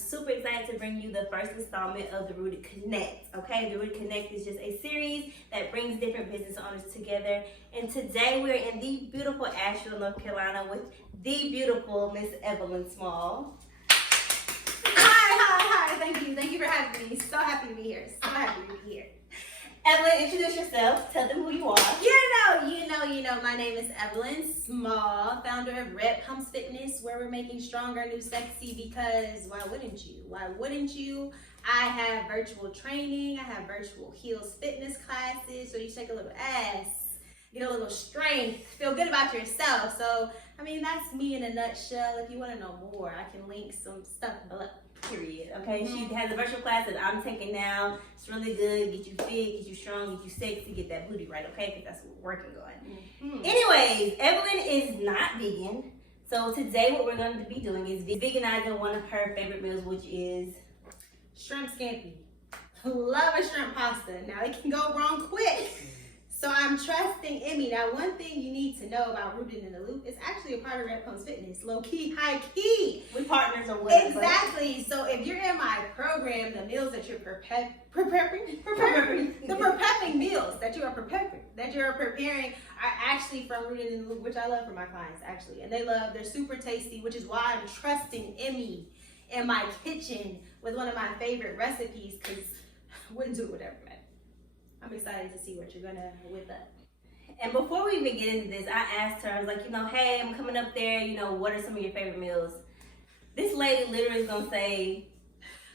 super excited to bring you the first installment of the Rooted Connect. Okay, the Rooted Connect is just a series that brings different business owners together. And today we're in the beautiful Asheville, North Carolina with the beautiful Miss Evelyn Small. Hi. Thank you for having me. So happy to be here. Evelyn, introduce yourself. Tell them who you are. You know. My name is Evelyn Small, founder of Red Pumps Fitness, where we're making stronger, new, sexy. Because why wouldn't you? I have virtual training. I have virtual heels fitness classes, so you take a little ass, get a little strength, feel good about yourself. So, I mean, that's me in a nutshell. If you want to know more, I can link some stuff below. Period. Okay, She has a virtual class that I'm taking now. It's really good. Get you fit, get you strong, get you sexy, get that booty right. Okay, because that's what we're working on. Anyways, Evelyn is not vegan, so today what we're going to be doing is veganizing one of her favorite meals, which is shrimp scampi. Love a shrimp pasta. Now it can go wrong quick. So I'm trusting Emmie. Now, one thing you need to know about Rooted in the Loop is actually a part of Red Pumps Fitness. Low key, high key. We partners or whatever. Exactly. So if you're in my program, the meals that you're prepping meals that you are preparing are actually from Rooted in the Loop, which I love for my clients actually, and they're super tasty, which is why I'm trusting Emmie in my kitchen with one of my favorite recipes, because I wouldn't do it whatever, man. I'm excited to see what you're gonna whip up. And before we even get into this, I asked her, I was like, hey, I'm coming up there, what are some of your favorite meals? This lady literally is gonna say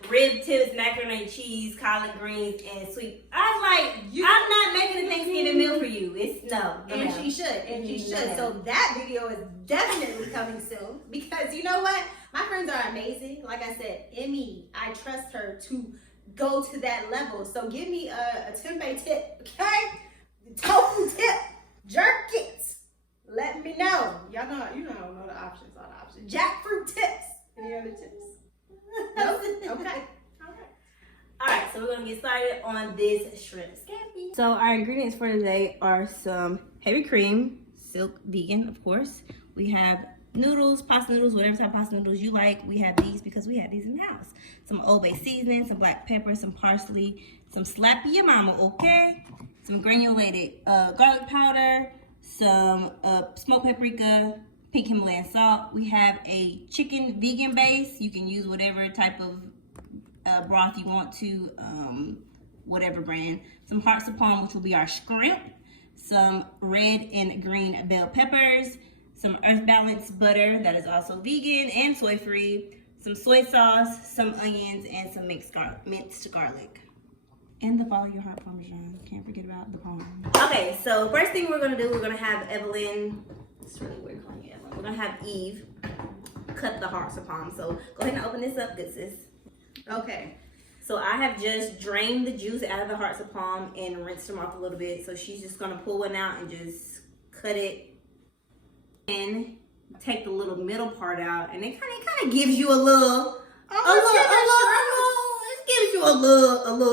rib tips, macaroni and cheese, collard greens, and sweet. I was like, I'm not making a Thanksgiving meal for you. It's no. And she should. So that video is definitely coming soon, because you know what? My friends are amazing. Like I said, Emmie, I trust her to go to that level. So give me a tempeh tip, okay? Tofu tip, jerk it. Let me know. Y'all know, know the options, all the options. Jackfruit tips. Any other tips? Nope. Okay. All right, so we're gonna get started on this shrimp scampi. So our ingredients for today are some heavy cream, silk vegan, of course. We have noodles, pasta noodles, whatever type of pasta noodles you like. We have these because we have these in the house. Some Old Bay seasoning, some black pepper, some parsley, some slappy your mama, okay? Some granulated garlic powder, some smoked paprika, pink Himalayan salt. We have a chicken vegan base. You can use whatever type of broth you want to, whatever brand. Some hearts of palm, which will be our shrimp. Some red and green bell peppers. Some Earth Balance butter that is also vegan and soy free, some soy sauce, some onions, and some minced garlic. And the Follow Your Heart Parmesan. Can't forget about the palm. Okay, so first thing we're gonna do, we're gonna have Evelyn, it's really weird calling you Evelyn. We're gonna have Eve cut the hearts of palm. So go ahead and open this up, good sis. Okay. So I have just drained the juice out of the hearts of palm and rinsed them off a little bit. So she's just gonna pull one out and just cut it and take the little middle part out, and it kind of gives you a little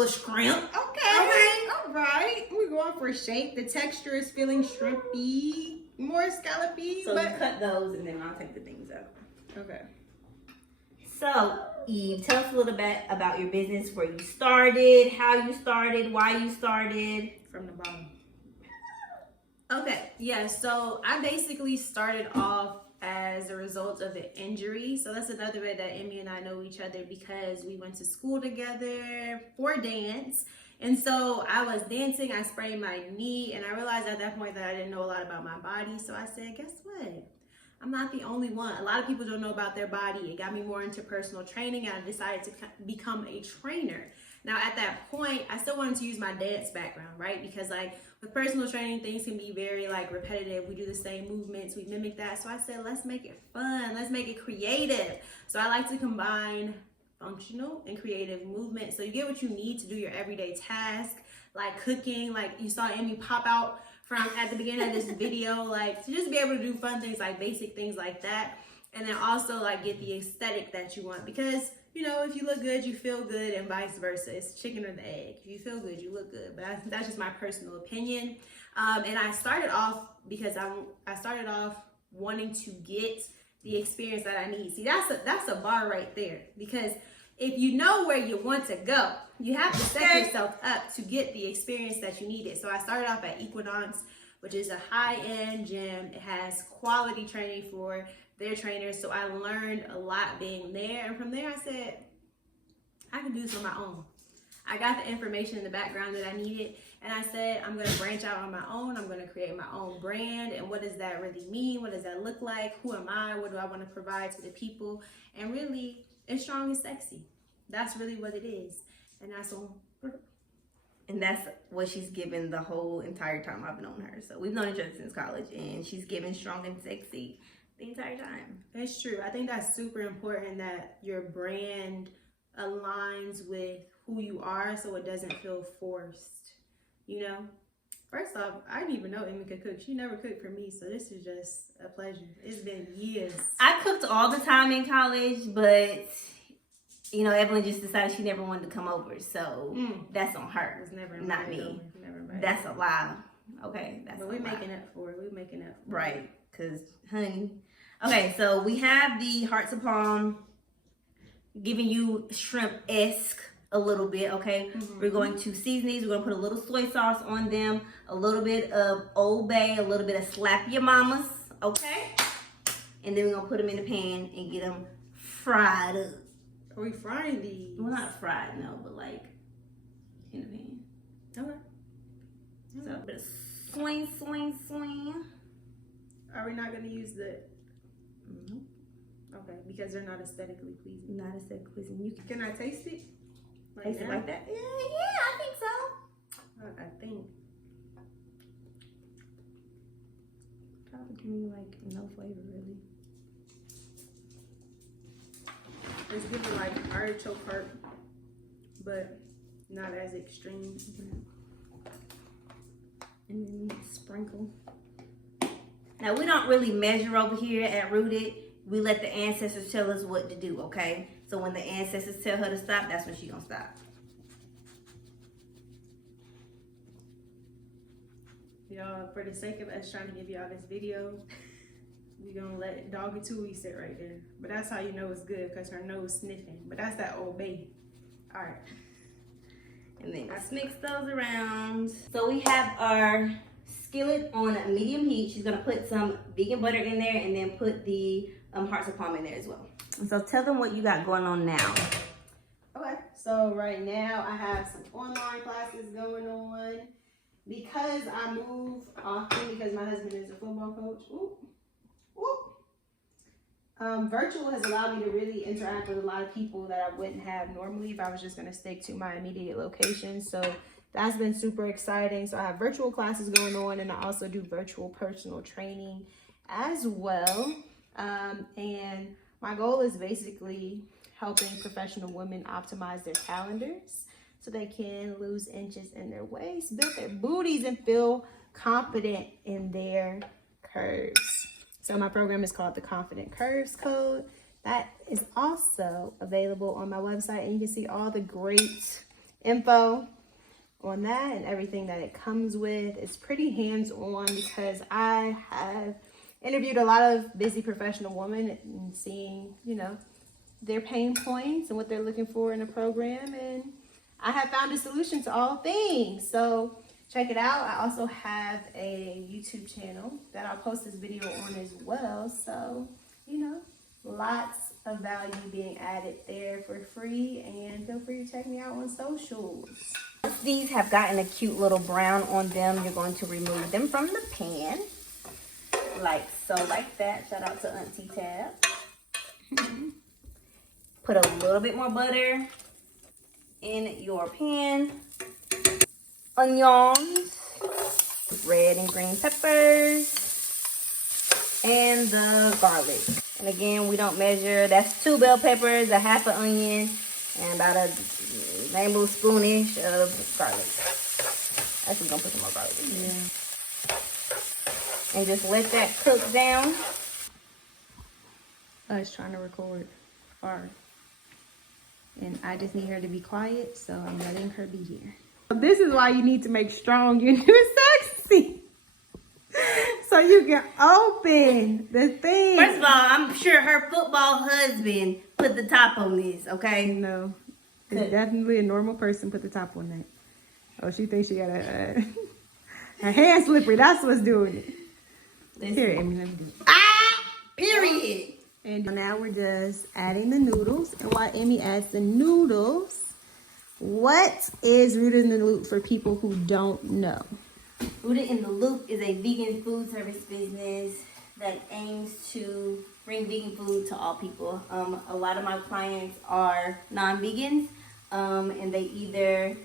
shrimp. Okay. All right. We're going for shape. The texture is feeling shrimpy, more scallopy. So you cut those, and then I'll take the things out. Okay. So Eve, tell us a little bit about your business, where you started, how you started, why you started. From the bottom. Okay, yeah, so I basically started off as a result of an injury. So that's another way that Emmie and I know each other, because we went to school together for dance. And so I was dancing, I sprained my knee, and I realized at that point that I didn't know a lot about my body. So I said, guess what? I'm not the only one. A lot of people don't know about their body. It got me more into personal training, and I decided to become a trainer. Now, at that point, I still wanted to use my dance background, right? Because with personal training, things can be very repetitive. We do the same movements, we mimic that. So I said, let's make it fun. Let's make it creative. So I like to combine functional and creative movement. So you get what you need to do your everyday task, like cooking, like you saw Emmie pop out from at the beginning of this video, to just be able to do fun things, basic things like that. And then also get the aesthetic that you want, because if you look good, you feel good, and vice versa. It's chicken or the egg. If you feel good, you look good. But that's just my personal opinion. And I started off because I started off wanting to get the experience that I need. See, that's a bar right there, because if you know where you want to go, you have to set yourself up to get the experience that you needed. So I started off at Equinox, which is a high-end gym. It has quality training for their trainers. So I learned a lot being there. And from there I said, I can do this on my own. I got the information in the background that I needed, and I said, I'm gonna branch out on my own. I'm gonna create my own brand. And what does that really mean? What does that look like? Who am I? What do I wanna provide to the people? And really, it's strong and sexy. That's really what it is. And that's on. And that's what she's given the whole entire time I've known her. So we've known each other since college, and she's given strong and sexy the entire time. It's true. I think that's super important, that your brand aligns with who you are, so it doesn't feel forced. You know, first off, I didn't even know Emmie could cook. She never cooked for me, so this is just a pleasure. It's been years. I cooked all the time in college, but you know, Evelyn just decided she never wanted to come over, so that's on her. It was never not me. Never that's a lie. Okay, that's. But we're making up for it. We're making up. Right, cause honey. Okay, so we have the hearts of palm, giving you shrimp-esque a little bit. Okay, we're going to season these. We're gonna put a little soy sauce on them, a little bit of Old Bay, a little bit of Slap Your Mamas. Okay, and then we're gonna put them in the pan and get them fried up. Are we frying these? Well, not fried, no, but like in the pan. Okay. So a bit of swing, swing, swing. Are we not gonna use the? Okay, because they're not aesthetically pleasing. Not aesthetically pleasing. Can I taste it? Taste it like that? Yeah, I think so. I think. Probably give me like no flavor really. It's giving like artichoke heart, but not as extreme. And then sprinkle. Now we don't really measure over here at Rooted. We let the ancestors tell us what to do, okay? So when the ancestors tell her to stop, that's when she gonna stop. Y'all, for the sake of us trying to give y'all this video, we're gonna let Doggy Tui sit right there. But that's how you know it's good, because her nose sniffing. But that's that Old Bay. All right. And then let's mix those around. So we have our skillet on medium heat. She's gonna put some vegan butter in there and then put the hearts of palm in there as well. And so tell them what you got going on now. Okay, so right now I have some online classes going on. Because I move often, because my husband is a football coach. Virtual has allowed me to really interact with a lot of people that I wouldn't have normally if I was just going to stick to my immediate location. So that's been super exciting. So I have virtual classes going on, and I also do virtual personal training as well. And my goal is basically helping professional women optimize their calendars so they can lose inches in their waist, build their booties, and feel confident in their curves. So my program is called the Confident Curves Code. That is also available on my website, and you can see all the great info on that and everything that it comes with. It's pretty hands-on because I have interviewed a lot of busy professional women and seeing, you know, their pain points and what they're looking for in a program, and I have found a solution to all things. So check it out. I also have a YouTube channel that I'll post this video on as well. So, you know, lots of value being added there for free, and feel free to check me out on socials. Once these have gotten a cute little brown on them, you're going to remove them from the pan. Like so, like that. Shout out to Auntie Tab. Put a little bit more butter in your pan. Onions, red and green peppers, and the garlic. And again, we don't measure. That's 2 bell peppers, a half an onion, and about a tablespoonish of garlic. Actually, gonna put some more garlic in there. Yeah. And just let that cook down. I was trying to record hard, and I just need her to be quiet, so I'm letting her be here. This is why you need to make strong your new sexy. So so you can open the thing. First of all, I'm sure her football husband put the top on this, okay? No. It's definitely a normal person put the top on that. Oh, she thinks she got a hand slippery. That's what's doing it. Here, Emmie, let me do it. Period. And now we're just adding the noodles. And while Emmie adds the noodles, what is Rooted in the Loop for people who don't know? Rooted in the Loop is a vegan food service business that aims to bring vegan food to all people. A lot of my clients are non-vegans, and they either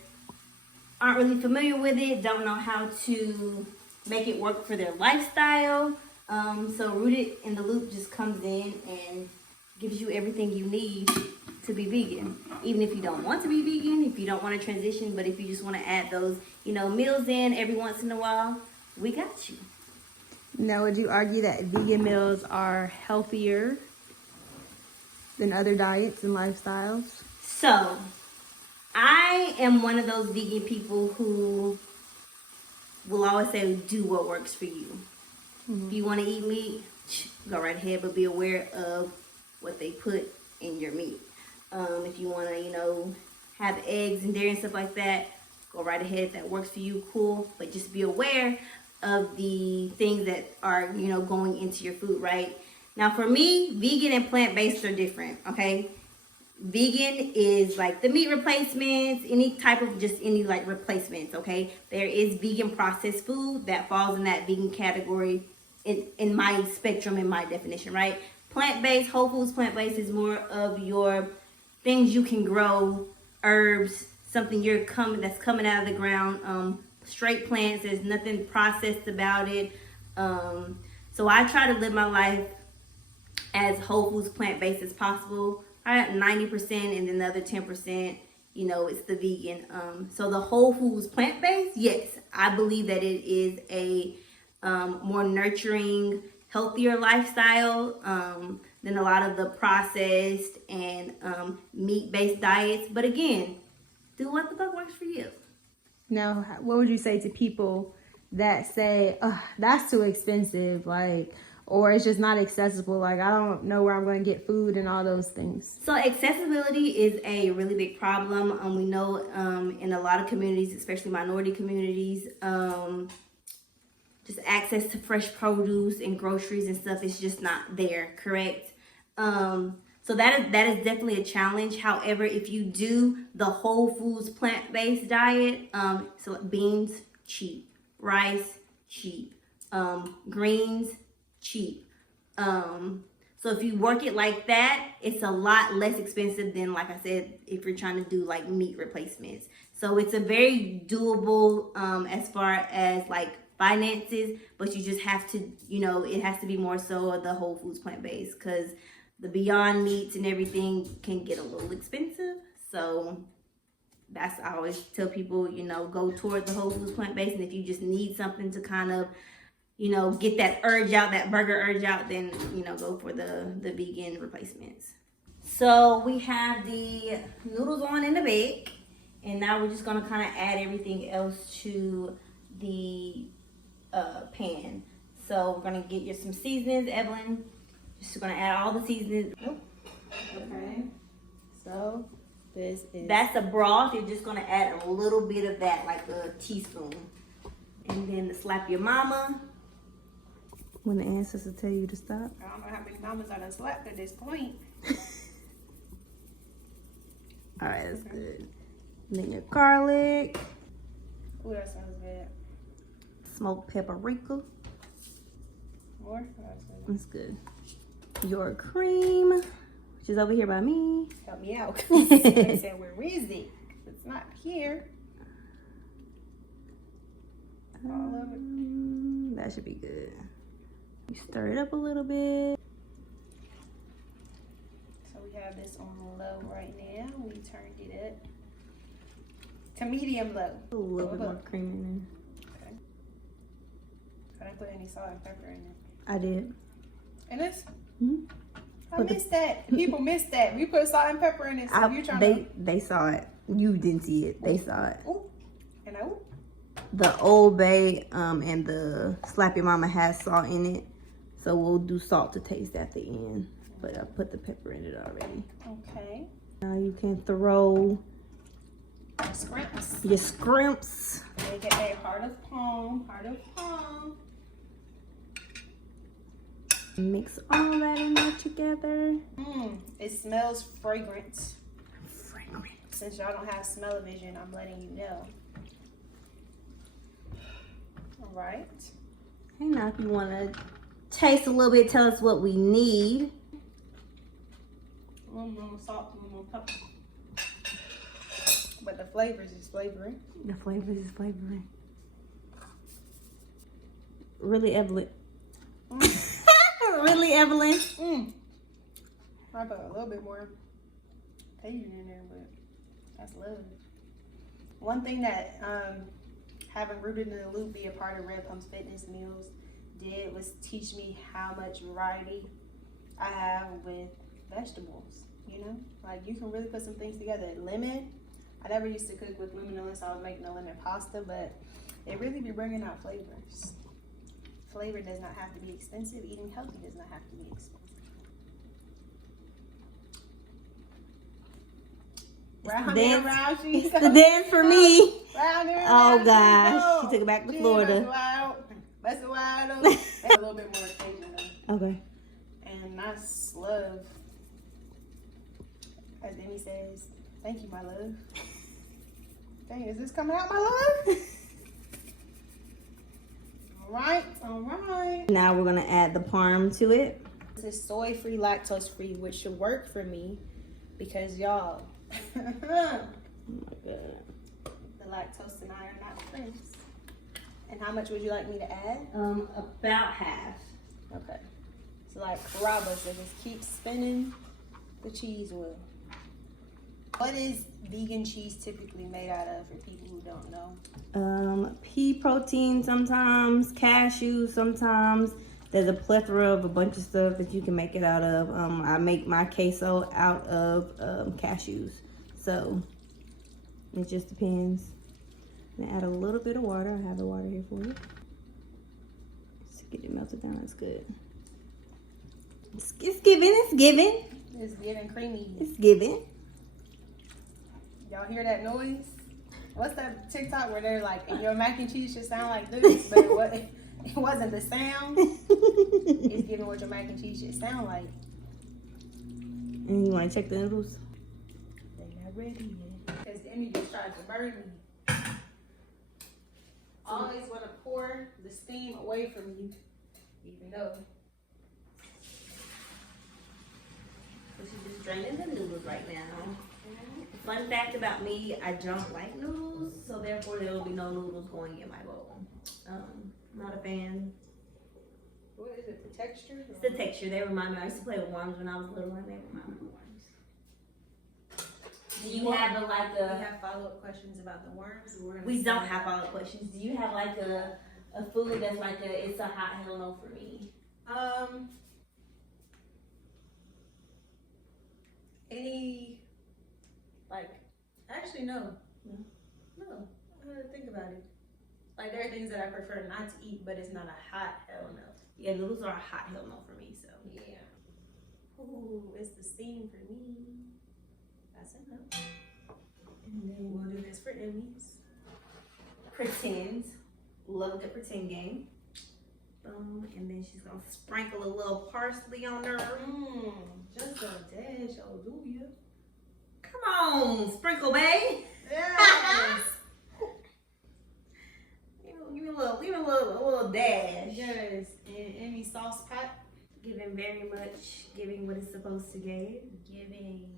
aren't really familiar with it, don't know how to make it work for their lifestyle. So Rooted in the Loop just comes in and gives you everything you need to be vegan. Even if you don't want to be vegan, if you don't want to transition, but if you just want to add those, meals in every once in a while, we got you. Now, would you argue that vegan meals are healthier than other diets and lifestyles? So, I am one of those vegan people who will always say, do what works for you. Mm-hmm. If you want to eat meat, go right ahead, but be aware of what they put in your meat. If you want to, have eggs and dairy and stuff like that, go right ahead. If that works for you, cool. But just be aware of the things that are, going into your food, right? Now, for me, vegan and plant-based are different, okay? Vegan is like the meat replacements, any replacements, okay? There is vegan processed food that falls in that vegan category in my spectrum, in my definition, right? Plant-based, whole foods plant-based is more of your things you can grow, herbs, something that's coming out of the ground, straight plants. There's nothing processed about it. So I try to live my life as whole foods plant-based as possible. I got 90%, and then the other 10%, it's the vegan. So the whole foods plant-based, yes, I believe that it is a more nurturing, healthier lifestyle than a lot of the processed and meat-based diets. But again, do what the fuck works for you. Now, what would you say to people that say, that's too expensive, or it's just not accessible, I don't know where I'm going to get food and all those things? So accessibility is a really big problem. We know in a lot of communities, especially minority communities, just access to fresh produce and groceries and stuff is just not there, correct? So that is definitely a challenge. However, if you do the whole foods plant-based diet, so beans, cheap. Rice, cheap. Greens, cheap. So if you work it like that, it's a lot less expensive than, like I said, if you're trying to do meat replacements. So it's a very doable as far as finances, but you just have to, it has to be more so the whole foods plant-based, because the Beyond Meats and everything can get a little expensive. So I always tell people, go toward the whole foods plant-based. And if you just need something to kind of, get that urge out, that burger urge out, then, go for the vegan replacements. So we have the noodles on in the bag. And now we're just going to kind of add everything else to the pan. So we're going to get you some seasonings, Evelyn. Just going to add all the seasonings. Okay. So that's a broth. You're just going to add a little bit of that, like a teaspoon. And then to slap your mama. When the ancestors tell you to stop. I don't know how many mamas I done slapped at this point. All right, that's good. And then your garlic. Ooh, that sounds bad. Smoked paprika. More? That's good. Your cream, which is over here by me. Help me out. I said, where is it? It's not here. All of it. That should be good. You stir it up a little bit. So we have this on low right now. We turned it up to medium low. A little bit more cream in there. Okay. I didn't put any salt and pepper in it. I did. And this? Mm-hmm. I missed that. People missed that. We put salt and pepper in it. So you're trying they saw it. You didn't see it. They saw it. Ooh. And ooh. the Old Bay and the Slap Your Mama has salt in it. So we'll do salt to taste at the end. But I put the pepper in it already. Okay. Now you can throw Scrimps. your scrimps. Make it a heart of palm. Heart of palm. Mix all that in there together. It smells fragrant. Fragrant. Since y'all don't have smell-o-vision, I'm letting you know. All right. Hey, now if you want to taste a little bit, tell us what we need. A little more salt, a little more pepper. But the flavors is flavoring. The flavors is flavoring. Really, Evelyn. Really, Evelyn. I put a little bit more Cajun in there, but that's love. One thing that having Rooted in the Loop be a part of Red Pump's fitness meals did was teach me how much variety I have with vegetables. You know, like you can really put some things together. Lemon, I never used to cook with lemon unless I was making a lemon pasta, but it really be bringing out flavors. Flavor does not have to be expensive. Eating healthy does not have to be expensive. Round and round she It's the dance for me. Round and Oh round gosh, she she took it back to Florida. That's a wide open. A little bit more Cajun though. Okay. And I love, as Emmie says, thank you, my love. Dang, is this coming out, my love? All right. Now we're gonna add the parm to it. This is soy-free, lactose-free, which should work for me because y'all, Oh my god. the lactose and I are not friends. And how much would you like me to add? About half. Okay. So like Carrabba's, so just keep spinning the cheese wheel. What is vegan cheese typically made out of for people who don't know? Pea protein sometimes, cashews sometimes. There's a plethora of a bunch of stuff that you can make it out of. I make my queso out of cashews. So it just depends. And add a little bit of water. I have the water here for you. Just get it melted down. That's good. It's giving. It's giving. It's giving creamy. It's giving. Y'all hear that noise? What's that TikTok where they're like, your mac and cheese should sound like this, but it wasn't the sound. It's giving what your mac and cheese should sound like. And you want to check the noodles? They're not ready yet. Because Emmie just tried to burn me. Always want to pour the steam away from you, even though. So she's just draining the noodles right now. Fun fact about me, I don't like noodles, so therefore there will be no noodles going in my bowl. Not a fan. What is it, the texture? It's the texture. They remind me. I used to play with worms when I was little, and they remind me of worms. Do you have We have follow-up questions about the worms? We don't have follow-up questions. Do you have like a food that's like it's a hot hell no for me? Actually, no. No. I had to think about it. Like, there are things that I prefer not to eat, but it's not a hot hell no. Yeah, noodles are a hot hell no for me. So Yeah. Ooh, it's the steam for me. That's enough. And then we'll do this for Emmie's. pretend. Love a good pretend game. Boom, and then she's gonna sprinkle a little parsley on her. Just a dash, hallelujah. Come on, sprinkle, babe. Yes. Give me a little dash. Yes. And Emmie sauce pot. Giving what it's supposed to give. Giving.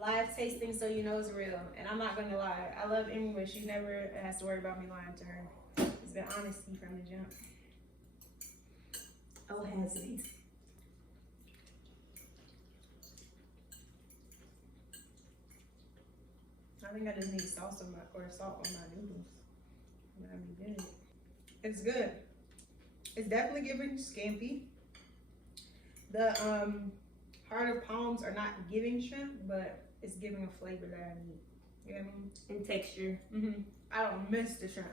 Live tasting so you know it's real. And I'm not gonna lie. I love Emmie, but she never has to worry about me lying to her. It's been honesty from the jump. Oh, has it? I think I just need sauce on salt on my noodles. And that'd be good. It's good. It's definitely giving scampi. The heart of palms are not giving shrimp, but it's giving a flavor that I need. You know what I mean? And texture. I don't miss the shrimp.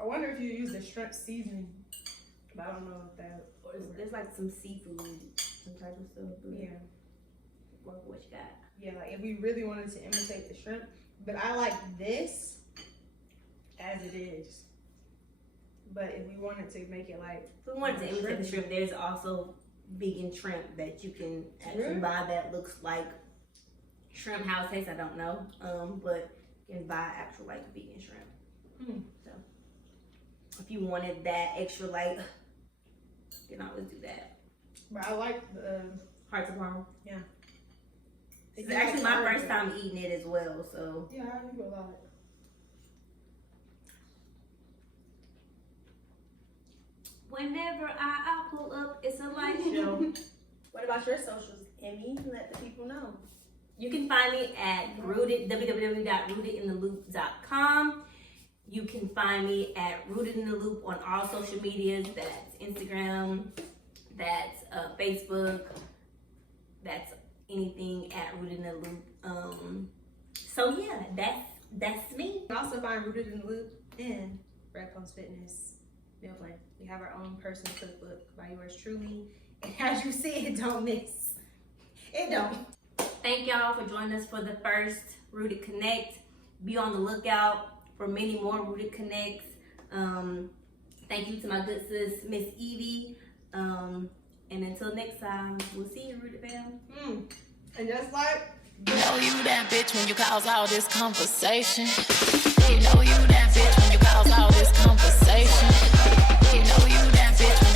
I wonder if you use the shrimp seasoning. But I don't know if that. Or there's like some seafood, some type of stuff. But Yeah. Work what you got. Yeah, like if we really wanted to imitate the shrimp. But I like this as it is. But if we wanted to make it like. If we wanted to imitate the shrimp, there's also vegan shrimp that you can actually buy that looks like shrimp. How it tastes, I don't know. But you can buy actual like vegan shrimp. So if you wanted that extra light, you can always do that. But I like the Hearts of Parma. Yeah. It's actually my first time eating it as well, so. Yeah, I do a lot. Whenever I pull up, it's a light show. What about your socials, Emmie? Let the people know. You can find me at www.rootedintheloop.com. You can find me at Rooted in the Loop on all social medias. That's Instagram, that's Facebook, that's anything at Rooted in the Loop. So yeah, that's me. You can also find Rooted in the Loop and Red Pumps Fitness meal plan. We have our own personal cookbook by yours truly. And as you see, it don't miss. It don't. Thank y'all for joining us for the first Rooted Connect. Be on the lookout for many more Rooted Connects. Thank you to my good sis, Miss Evie. And until next time, we'll see you, Rooted fam. And just like. You know you that bitch when you cause all this conversation. You know you that bitch when you cause all this conversation. You know you that bitch when